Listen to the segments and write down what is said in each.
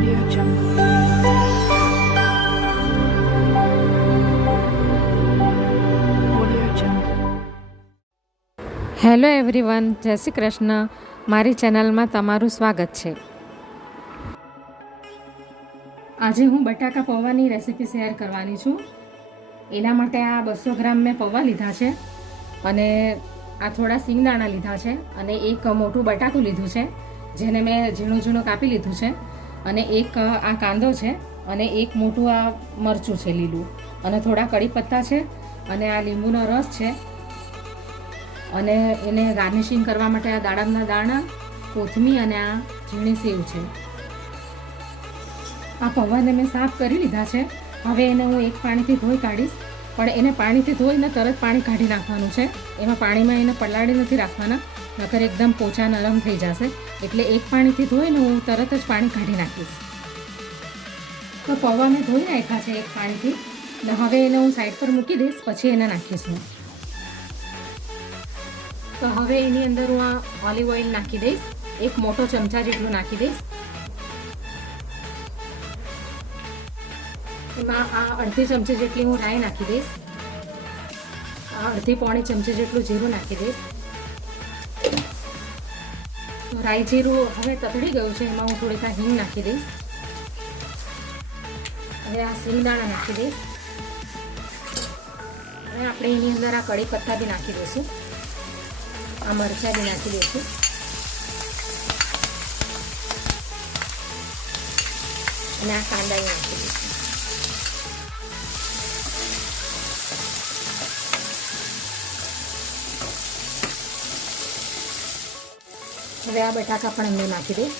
Audio Jungle. Audio Jungle. Hello everyone, જય શ્રી કૃષ્ણ. મારી ચેનલમાં તમારું સ્વાગત છે. આજે હું બટાકા પૌવાની રેસીપી શેર કરવાની છું. એના માટે આ 200 ગ્રામ મેં પૌવા લીધા છે અને આ થોડા સિંગદાણા લીધા છે અને એક મોટું બટાકું લીધું છે જેને મેં ઝીણું ઝીણું કાપી લીધું છે અને એક આ કાંદો છે અને એક મોટું આ મરચું છે લીલું અને થોડા કડી પત્તા છે અને આ લીંબુનો રસ છે અને એને ગાર્નિશિંગ કરવા માટે આ દાડમના દાણા, કોથમીર અને આ ઝીણી સેવ છે. આ પૌવાને મેં સાફ કરી લીધા છે. હવે એને હું એક પાણીથી ધોઈ કાઢીશ, પણ એને પાણીથી ધોઈને તરત પાણી કાઢી નાખવાનું છે. એમાં પાણીમાં એને પલાળી નથી રાખવાના, નકર એકદમ પોચા નરમ થઈ જશે. એટલે એક પાણીથી ધોઈને હું તરત જ પાણી કાઢી નાખીશ. તો પૌવા મેં ધોઈ નાખ્યા છે એક પાણીથી ને હવે એને હું સાઈડ પર મૂકી દઈશ, પછી એને નાખીશું. તો હવે એની અંદર હું આ ઓલિવ ઓઇલ નાખી દઈશ, એક મોટો ચમચા જેટલું નાખી દઈશ. એમાં આ અડધી ચમચી જેટલી હું રાઈ નાખી દઈશ, આ અડધી પોણી ચમચી જેટલું જીરું નાખી દઈશ. તો રાઈ જીરું હવે તતડી ગયું છે, એમાં હું થોડીક આ હિંગ નાખી દઈશ. હવે આ સિંગદાણા નાખી દઈશ. હવે આપણે એની અંદર આ કડી પત્તા બી નાખી દઈશું, આ મરચાં બી નાખી દઈશું અને આ કાંદા નાખી દઈશું. હવે આ બટાકા પણ અંદર નાખી દઈશ.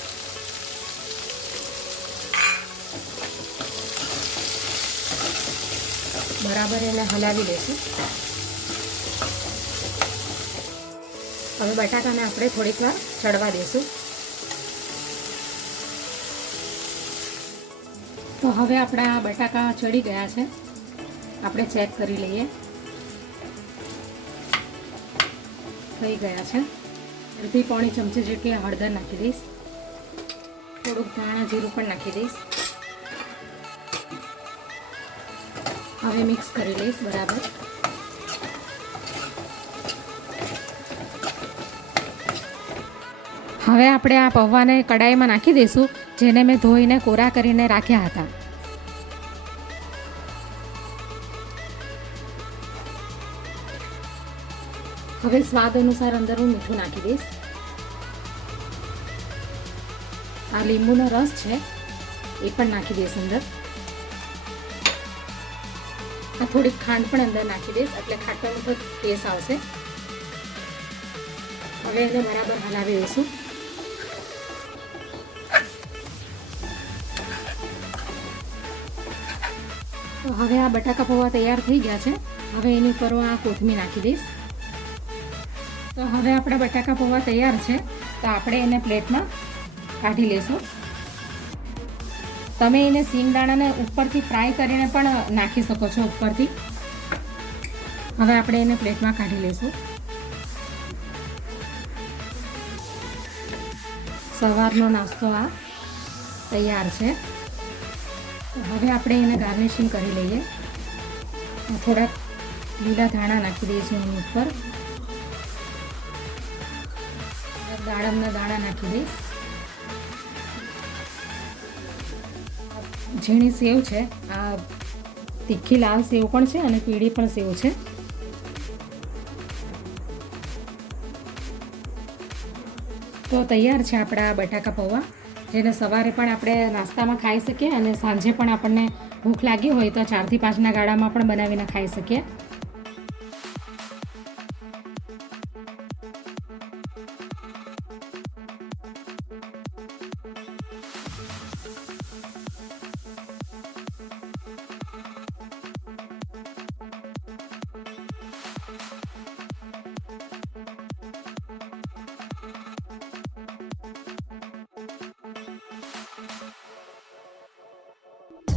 બરાબર એને હલાવી દઈશું. હવે બટાકાને આપણે થોડીક વાર ચડવા દઈશું. તો હવે આપણા બટાકા ચડી ગયા છે, આપણે ચેક કરી લઈએ. થઈ ગયા છે. અડધી પોણી ચમચી જેટલી હળદર નાખી દઈશ, થોડુંક ધાણા જીરું પણ નાખી દઈશ. હવે મિક્સ કરી લઈશ બરાબર. હવે આપણે આ પૌવાને કડાઈમાં નાખી દઈશું, જેને મેં ધોઈને કોરા કરીને રાખ્યા હતા. હવે સ્વાદ અનુસાર અંદર હું મીઠું નાખી દઈશ. આ લીંબુનો રસ છે એ પણ નાખી દઈશ અંદર. આ થોડીક ખાંડ પણ અંદર નાખી દઈશ, એટલે ખાટા મીઠો ટેસ્ટ આવશે. હવે એને બરાબર હલાવી દઈશું. તો હવે આ બટાકા પૌવા તૈયાર થઈ ગયા છે. હવે એની ઉપર હું આ કોથમીર નાખી દઈશ. તો હવે આપણા બટાકા પૌવા તૈયાર છે. તો આપણે એને પ્લેટમાં કાઢી લઈશું. તમે એને સિંગદાણાને ઉપરથી ફ્રાય કરીને પણ નાખી શકો છો ઉપરથી. હવે આપણે એને પ્લેટમાં કાઢી લઈશું. સવારનો નાસ્તો આ તૈયાર છે. હવે આપણે એને ગાર્નિશિંગ કરી લઈએ. થોડાક લીલા ધાણા નાખી દઈશું એની ઉપર. દાડમના દાણા નાખી દઈશ. ઝીણી સેવ છે, આ તીખી લાલ સેવ પણ છે અને પીળી પણ સેવ છે. તો તૈયાર છે આપણા બટાકા પૌવા, જેને સવારે પણ આપણે નાસ્તામાં ખાઈ શકીએ અને સાંજે પણ આપણને ભૂખ લાગી હોય તો 4 થી 5ના ગાળામાં પણ બનાવીને ખાઈ શકીએ.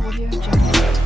Audio Jungle.